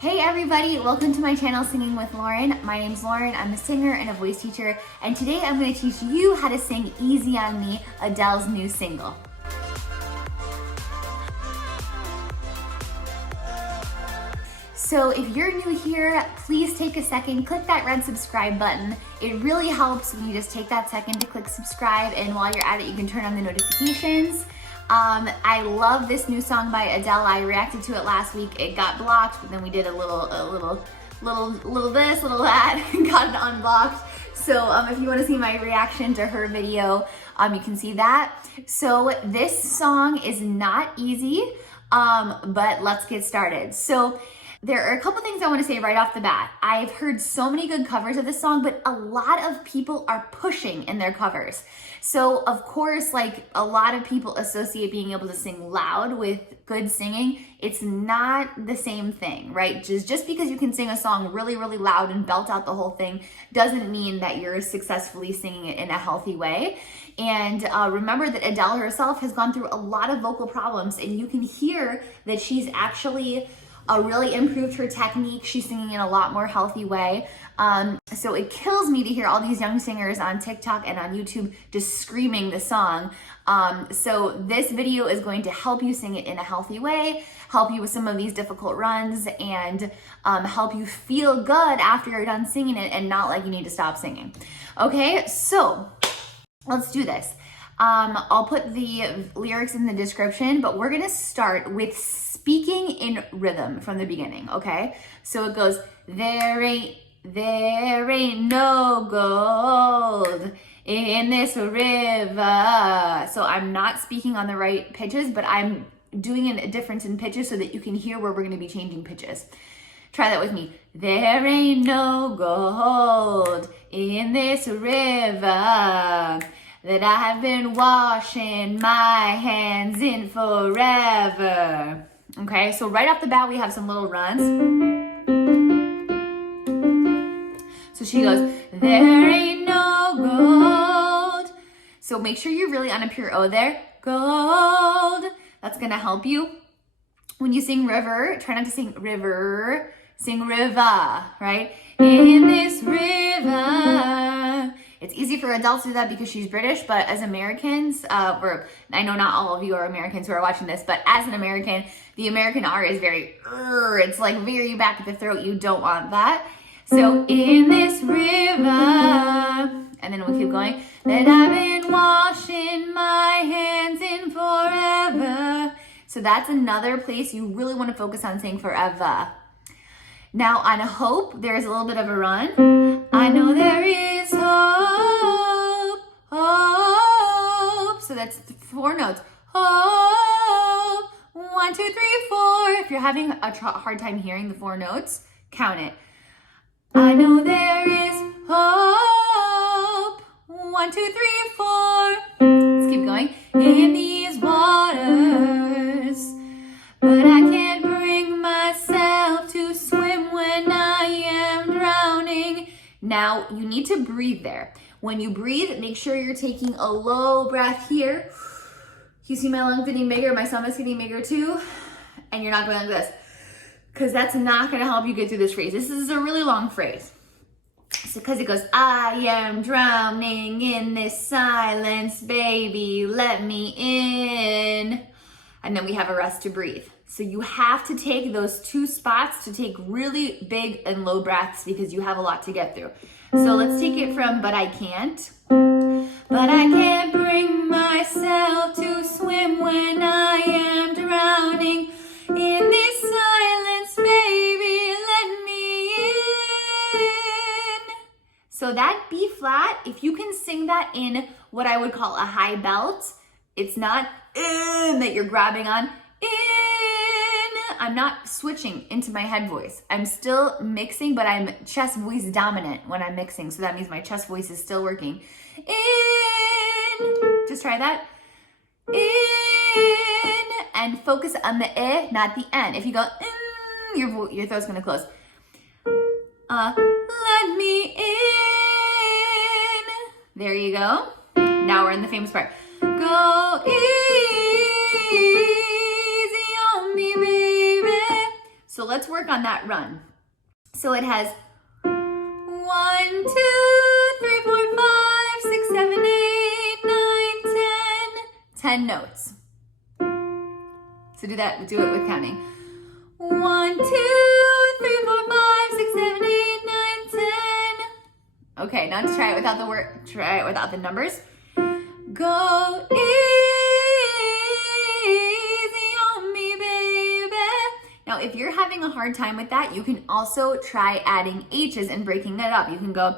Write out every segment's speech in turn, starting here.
Hey everybody, welcome to my channel Singing with Lauren. My name's Lauren, I'm a singer and a voice teacher, and today I'm going to teach you how to sing Easy on Me, Adele's new single. So if you're new here, please take a second, click that red subscribe button. It really helps when you just take that second to click subscribe, and while you're at it, you can turn on the notifications. I love this new song by Adele. I reacted to it last week. It got blocked, but then we did a little this, little that, and got it unblocked. So if you want to see my reaction to her video, you can see that. So this song is not easy, but let's get started. So there are a couple things I want to say right off the bat. I've heard so many good covers of this song, but a lot of people are pushing in their covers. So of course, like a lot of people associate being able to sing loud with good singing. It's not the same thing, right? Just because you can sing a song really, really loud and belt out the whole thing doesn't mean that you're successfully singing it in a healthy way. And remember that Adele herself has gone through a lot of vocal problems, and you can hear that she's actually really improved her technique. She's singing in a lot more healthy way. So it kills me to hear all these young singers on TikTok and on YouTube just screaming the song. So this video is going to help you sing it in a healthy way, help you with some of these difficult runs, and help you feel good after you're done singing it and not like you need to stop singing. Okay, so let's do this. I'll put the lyrics in the description, but we're gonna start with speaking in rhythm from the beginning, okay? So it goes, there ain't no gold in this river. So I'm not speaking on the right pitches, but I'm doing a difference in pitches so that you can hear where we're gonna be changing pitches. Try that with me. There ain't no gold in this river that I've been washing my hands in forever. Okay, so right off the bat, we have some little runs. So she goes, there ain't no gold. So make sure you're really on a pure O there. Gold. That's gonna help you. When you sing river, try not to sing river, sing river, right? In this river. It's easy for Adele to do that because she's British, but as Americans, I know not all of you are Americans who are watching this, but as an American, the American R is very, it's like very back at the throat. You don't want that. So in this river, and then we'll keep going, that I've been washing my hands in forever. So that's another place you really want to focus on saying forever. Now on hope, there's a little bit of a run. I know there is hope, hope. So that's 4 notes. Hope, 1, 2, 3, 4. If you're having a hard time hearing the 4 notes, count it. I know there is hope, 1, 2, 3, 4. Let's keep going. In these waters, but I can't bring myself to swim when I am drowning. Now, you need to breathe there. When you breathe, make sure you're taking a low breath here. You see my lungs getting bigger, my stomach's getting bigger too, and you're not going like this, because that's not going to help you get through this phrase. This is a really long phrase. So, because it goes, I am drowning in this silence, baby, let me in. And then we have a rest to breathe. So you have to take those 2 spots to take really big and low breaths because you have a lot to get through. So let's take it from but I can't. But I can't bring myself to swim when I am drowning in this silence, baby, let me in. So that B flat, if you can sing that in what I would call a high belt, it's not in that you're grabbing on, in. I'm not switching into my head voice. I'm still mixing, but I'm chest voice dominant when I'm mixing. So that means my chest voice is still working. In. Just try that. In. And focus on the I, not the N. If you go in, your throat's gonna close. Let me in. There you go. Now we're in the famous part. Go easy on me, baby. So let's work on that run. So it has 1, 2, 3, 4, 5, 6, 7, 8, 9, 10 notes. So do it with counting. 1, 2, 3, 4, 5, 6, 7, 8, 9, 10. Okay, now to try it without the word, try it without the numbers. Go easy on me, baby. Now, if you're having a hard time with that, you can also try adding H's and breaking it up. You can go,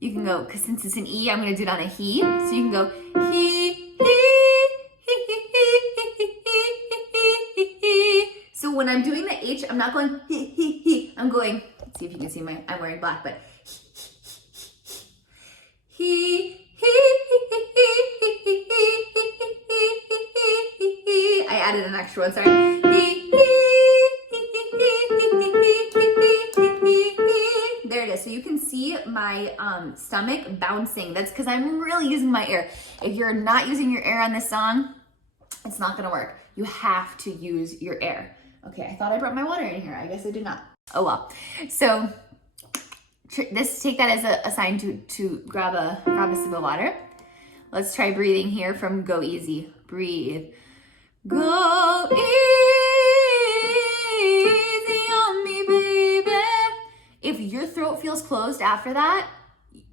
because since it's an E, I'm gonna do it on a he. So you can go he. So when I'm doing the H, I'm not going he. I'm going, let's see if you can see I'm wearing black, but he. I added an extra one, sorry. There it is. So you can see my stomach bouncing. That's because I'm really using my air. If you're not using your air on this song, it's not gonna work. You have to use your air. Okay, I thought I brought my water in here. I guess I did not. Oh well. So take that as a sign to grab a sip of water. Let's try breathing here from Go Easy. Breathe. Go easy on me, baby. If your throat feels closed after that,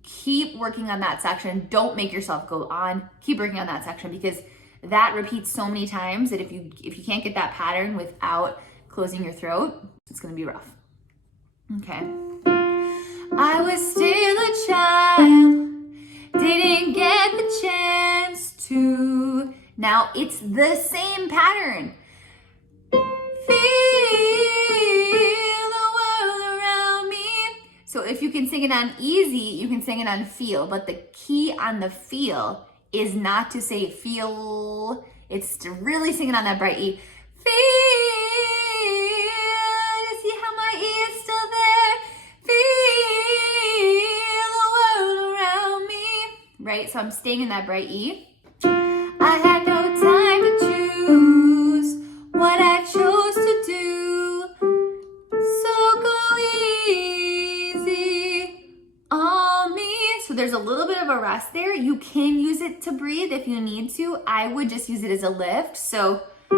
keep working on that section. Don't make yourself go on. Keep working on that section because that repeats so many times that if you can't get that pattern without closing your throat, it's gonna be rough. Okay. I was still a child, didn't get the chance to. Now it's the same pattern. Feel the world around me. So if you can sing it on easy, you can sing it on feel, but the key on the feel is not to say feel, it's to really sing it on that bright E. Feel, you see how my E is still there? Feel the world around me, right? So I'm staying in that bright E. I had no time to choose what I chose to do, so go easy on me. So there's a little bit of a rest there. You can use it to breathe if you need to. I would just use it as a lift. So go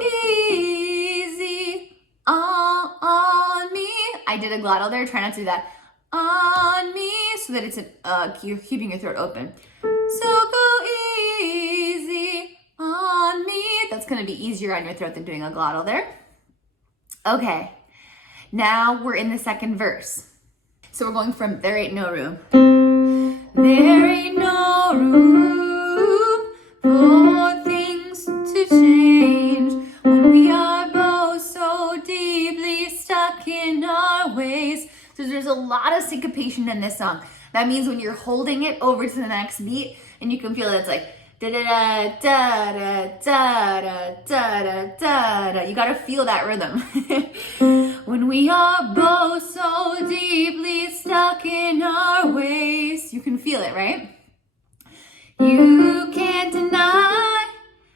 easy on me. I did a glottal there. Try not to do that. On me, so that it's you're keeping your throat open. So go easy on me. That's gonna be easier on your throat than doing a glottal there. Okay, now we're in the second verse. So we're going from there ain't no room. There ain't no room for things to change when we are both so deeply stuck in our ways. So there's a lot of syncopation in this song. That means when you're holding it over to the next beat, and you can feel it, it's like da da da da da da da da da da. You gotta feel that rhythm. When we are both so deeply stuck in our ways, you can feel it, right? You can't deny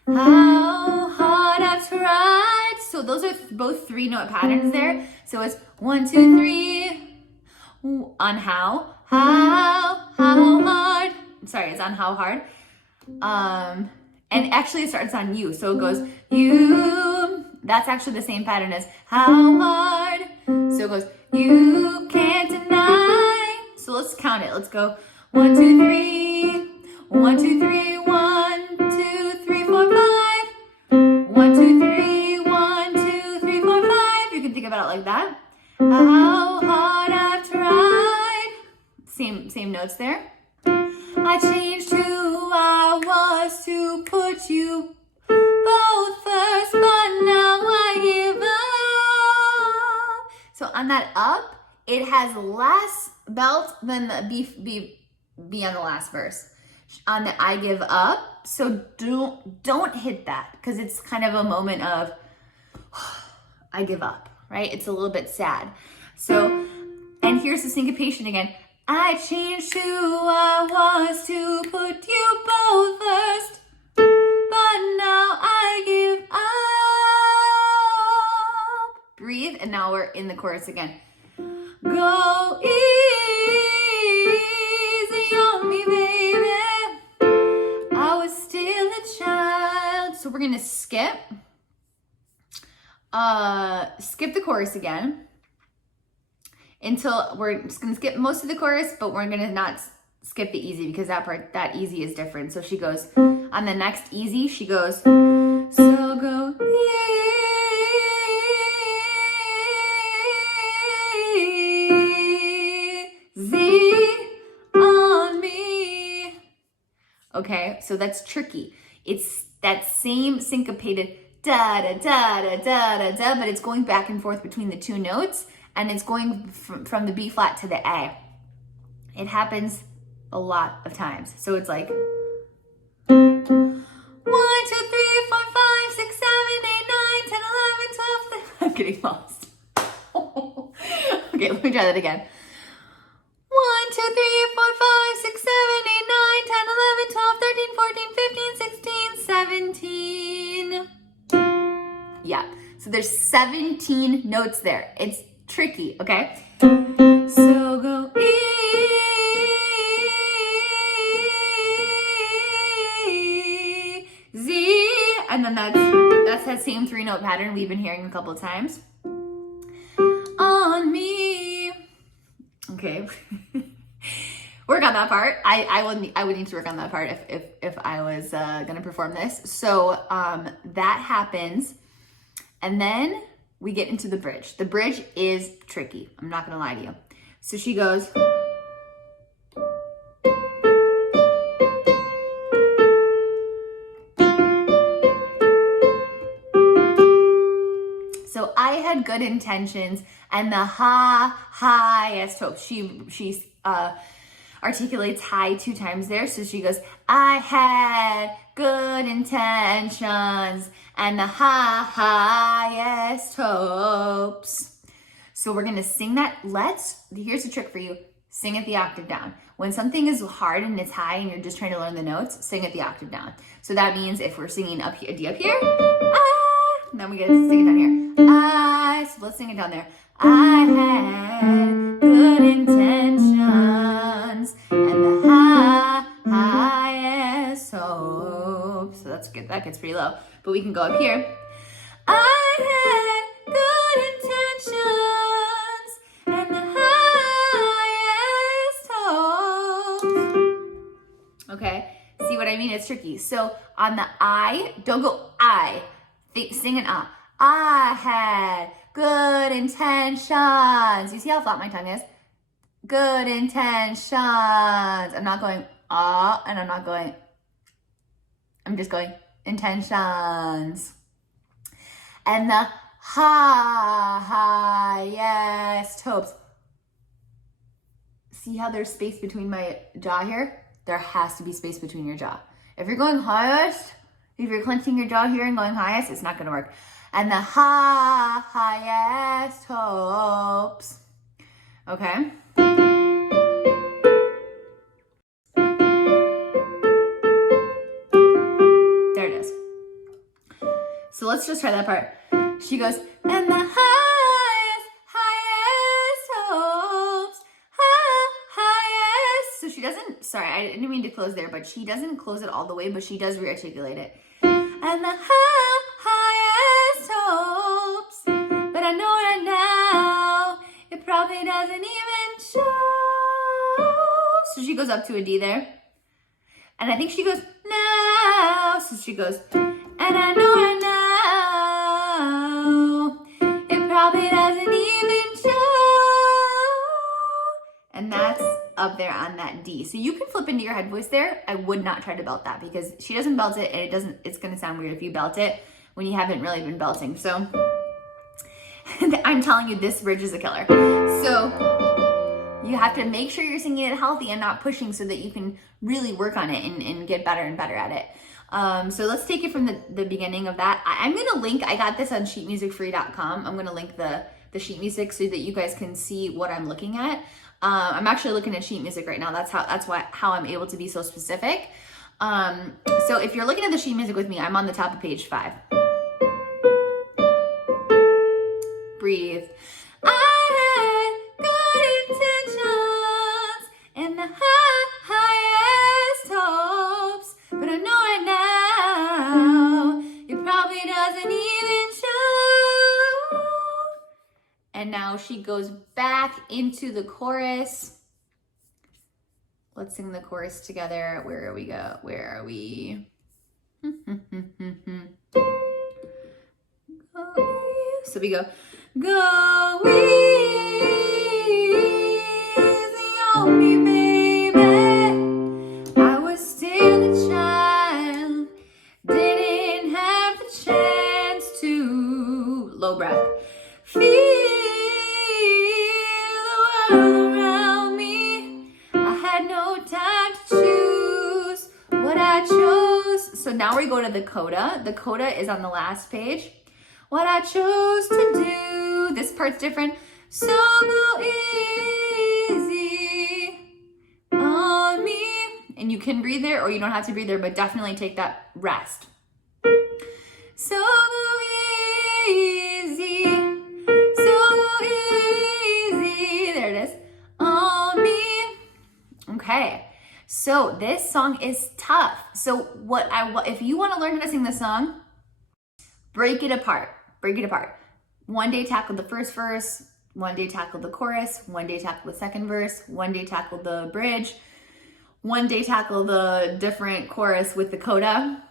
how hard I've tried. So those are both 3-note patterns there. So it's 1, 2, 3 on how hard. Sorry, it's on how hard. And actually it starts on you. So it goes you. That's actually the same pattern as how hard. So it goes you can't deny. So let's count it. Let's go 1, 2, 3. 1, 2, 3. 1, 2, 3, 4, 5. 1, 2, 3. 1, 2, 3, 4, 5. You can think about it like that. How hard I've tried. Same notes there. I changed who I was to put you both first, but now I give up. So on that up, it has less belt than the B on the last verse. On the I give up, so don't hit that because it's kind of a moment of I give up, right? It's a little bit sad. So, and here's the syncopation again. I changed who I was to put you both first, but now I give breathe, and now we're in the chorus again. Go easy on me, baby. I was still a child. So we're gonna skip the chorus again until we're just gonna skip most of the chorus, but we're gonna not skip the easy because that easy is different. So she goes, on the next easy, she goes, so go easy on me. Okay, so that's tricky. It's that same syncopated da da da da da da da, but it's going back and forth between the two notes, and it's going from the B flat to the A. It happens a lot of times. So it's like 1, 2, 3, 4, 5, 6, 7, 8, 9, 10, 11, 12. I'm getting lost. Okay, let me try that again. 1, 2, 3, 4, 5, 6, 7, 8, 9, 10, 11, 12, 13, 14, 15, 16, 17. Yeah, so there's 17 notes there. It's tricky, okay? So go easy, and then that's that same 3-note pattern we've been hearing a couple of times. On me. Okay. Work on that part. I would need to work on that part if I was gonna perform this. So that happens, and then we get into the bridge. The bridge is tricky. I'm not gonna lie to you. So she goes. So I had good intentions, and the highest hope. She articulates high 2 times there. So she goes, I had good intentions and the highest hopes. So we're gonna sing that. Here's a trick for you. Sing it the octave down. When something is hard and it's high and you're just trying to learn the notes, sing it the octave down. So that means if we're singing up here, a D up here, and then we get to sing it down here. So let's sing it down there. I had good intentions and the highest hope. So that's good. That gets pretty low. But we can go up here. I had good intentions and the highest hope. Okay. See what I mean? It's tricky. So on the I, don't go I. Sing an ah. I had good intentions. You see how flat my tongue is? Good intentions. I'm not going ah, and I'm not going. I'm just going intentions. And the highest hopes. See how there's space between my jaw here? There has to be space between your jaw. If you're going highest, if you're clenching your jaw here and going highest, it's not going to work. And the highest hopes. Okay? There it is. So let's just try that part. She goes, and the highest hopes, highest. So she doesn't, sorry, I didn't mean to close there, but she doesn't close it all the way, but she does rearticulate it. And the highest hopes, but I know right now it probably doesn't even show. So she goes up to a D there, and I think she goes now. So she goes, and I know right now it probably doesn't even show. And that's up there on that D. So you can flip into your head voice there. I would not try to belt that because she doesn't belt it, and it's gonna sound weird if you belt it when you haven't really been belting. So I'm telling you, this bridge is a killer. So you have to make sure you're singing it healthy and not pushing so that you can really work on it and get better and better at it. So let's take it from the beginning of that. I'm gonna link, I got this on sheetmusicfree.com. I'm gonna link the sheet music so that you guys can see what I'm looking at. I'm actually looking at sheet music right now. That's how I'm able to be so specific. So if you're looking at the sheet music with me, I'm on the top of page 5. breathe. I had good intentions and the highest hopes, but I know right now it probably doesn't even show. And now she goes back into the chorus. Let's sing the chorus together. Where are we go? Where are we? So we go, go easy on me, baby. I was still a child, didn't have the chance to, low breath, feel the world around me. I had no time to choose what I chose. So now we go to the coda. The coda is on the last page. What I chose to do. This part's different. So go easy on me. And you can breathe there or you don't have to breathe there, but definitely take that rest. So go easy. So go easy. There it is. On me. Okay. So this song is tough. So if you want to learn how to sing this song, break it apart. Break it apart. One day tackle the first verse, one day tackle the chorus, one day tackle the second verse, one day tackle the bridge, one day tackle the different chorus with the coda.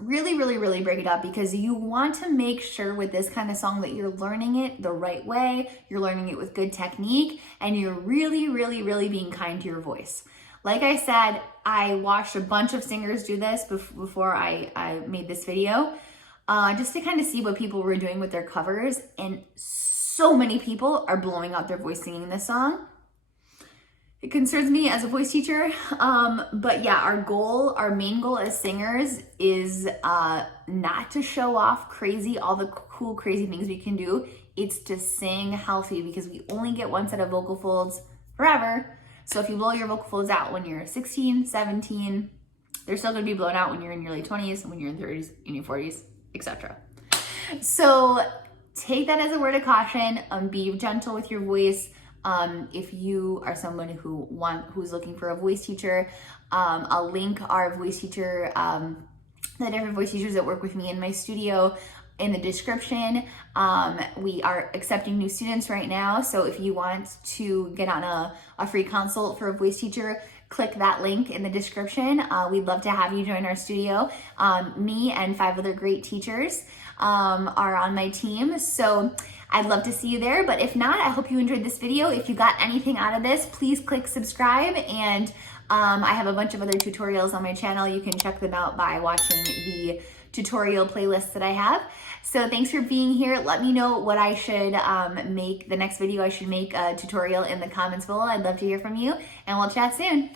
Really, really, really break it up, because you want to make sure with this kind of song that you're learning it the right way, you're learning it with good technique, and you're really, really, really being kind to your voice. Like I said, I watched a bunch of singers do this before I made this video. Just to kind of see what people were doing with their covers, and so many people are blowing out their voice singing this song. It concerns me as a voice teacher, but yeah, our main goal as singers is not to show off all the cool, crazy things we can do. It's to sing healthy, because we only get one set of vocal folds forever. So if you blow your vocal folds out when you're 16, 17, they're still going to be blown out when you're in your late 20s, when you're in 30s, in your 40s, etc. So take that as a word of caution. Be gentle with your voice. If you are someone who's looking for a voice teacher, I'll link our voice teacher, the different voice teachers that work with me in my studio in the description. We are accepting new students right now. So if you want to get on a free consult for a voice teacher, click that link in the description. We'd love to have you join our studio. Me and 5 other great teachers are on my team. So I'd love to see you there. But if not, I hope you enjoyed this video. If you got anything out of this, please click subscribe. And I have a bunch of other tutorials on my channel. You can check them out by watching the tutorial playlists that I have. So thanks for being here. Let me know what I should make, the next video I should make a tutorial in the comments below. I'd love to hear from you, and we'll chat soon.